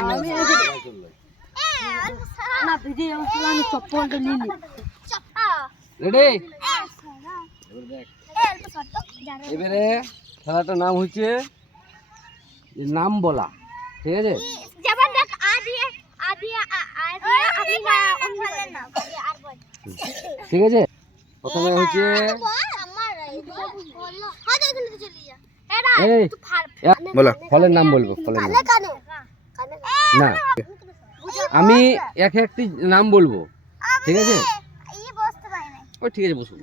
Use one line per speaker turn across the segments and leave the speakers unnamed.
আমি না ভিডিও আমি চপ্পলটা নিয়ে নি।
রেডি এবারে খেলাটার নাম হচ্ছে নাম বলা ঠিক আছে? ঠিক আছে? প্রথমে হচ্ছে
হ্যাঁ
ফলের নাম বলব ফলের নাম। না আমি এক একটি নাম বলব। ঠিক আছে? ও ঠিক আছে বসুন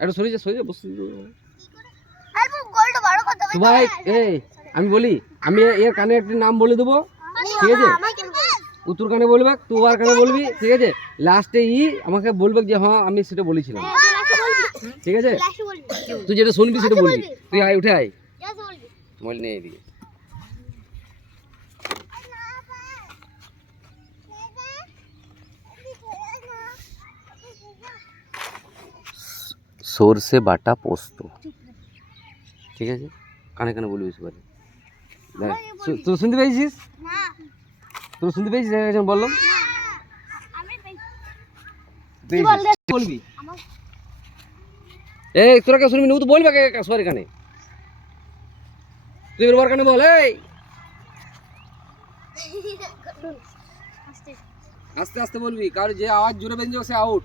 একটু সরে যা সরে যা বসে।
অল্প গোলটা বড় কথা
সবাই এই আমি বলি আমি এর কানে একটি নাম বলে দেবো। ঠিক আছে? উত্তর কানে বলবে তুই আর কানে বলবি ঠিক আছে? লাস্টে ই আমাকে বলবে যে হ্যাঁ আমি সেটা বলেছিলাম। ঠিক আছে? তুই যেটা শুনবি সেটা বলবি। তুই আয় উঠে আয়। মোবাইল নিয়ে এদিকে। সর্ষে বাটা পোস্ত। ঠিক আছে? কানে কানে বলবি সবাই তুই শুনতে পেয়েছিস? তুই শুনতে পেয়েছিস? একজন বললাম বলবি? এই তোরা কেউ শুনবি না? তো বলবে সরি কানে। তুই ওর কানে বল এই। আস্তে। আস্তে বলবি কার যে আওয়াজ জোরে বেঞ্জে সে আউট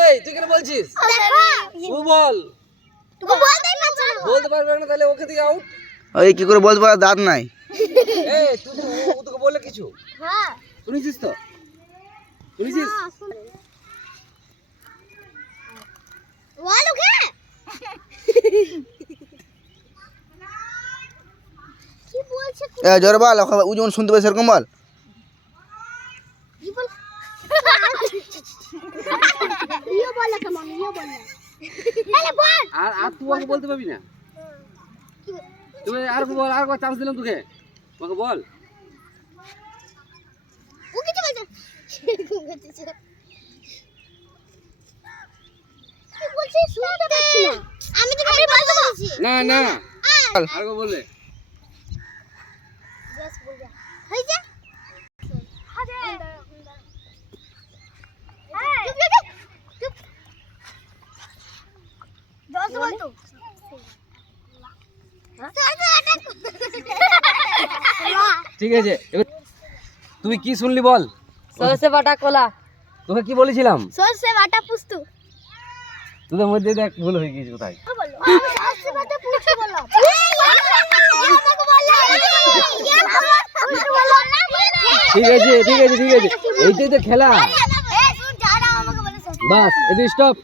এই
তুই কেন বলছিস? তুই বল।
তুই বলতেই পারছ না।
বলতে পারবে না তাহলে ওকে থেকে আউট
ওই কি করে বলতে পারো দাঁত নাই।
এই তুই তো ও- ও তোকে বললে কিছু?
হ্যাঁ।
শুনেছিস তো? শুনেছিস?
বল ওকে। কি বলছে
এ জোরে বল ও যেমন শুনতে পাই সেরকম বল
কি বল ইয়ে বল কেমন ইয়ে বল আরে বল
ওকে বলতে পারবি না? তুই আর বল আর চান্স দিলাম তোকে? ওকে বল।
না। আমি তো আমি বলতে বলছি।
না না।
আর
বললে
যা
ঠিক আছে এবার তুই কি শুনলি বল
সরষে বাটা কলা
তোকে কি বলেছিলাম
সরষে বাটা পুস্তু
তোদের মধ্যে দেখ ভুল হয়ে গিয়েছে কোথায় ঠিক আছে ঠিক আছে ঠিক আছে এইটাই তো খেলা বাস এটা স্টপ